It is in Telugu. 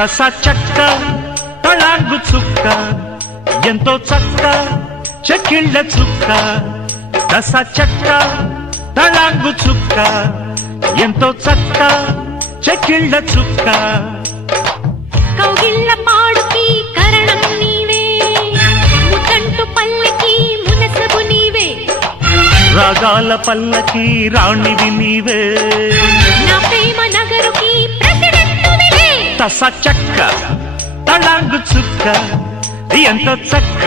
తస చక్క తళాంగు చుక్క ఎంతో చక్క చెక్కిళ్ళ చుక్క తస చక్క తళాంగు చుక్క ఎంతో చక్క చెక్కిళ్ళ చుక్క కౌగిళ్ళ పాడుకి కరణం నీవే ముతంటు పల్లకి మునసబు నీవే రాగాల పల్లకి రాణివి నీవే నా ప్రేమ నగరుకి ప్రెసిడెంట్ నీవే తస చక్క తళాంగు చుక్క ఎంతో చక్క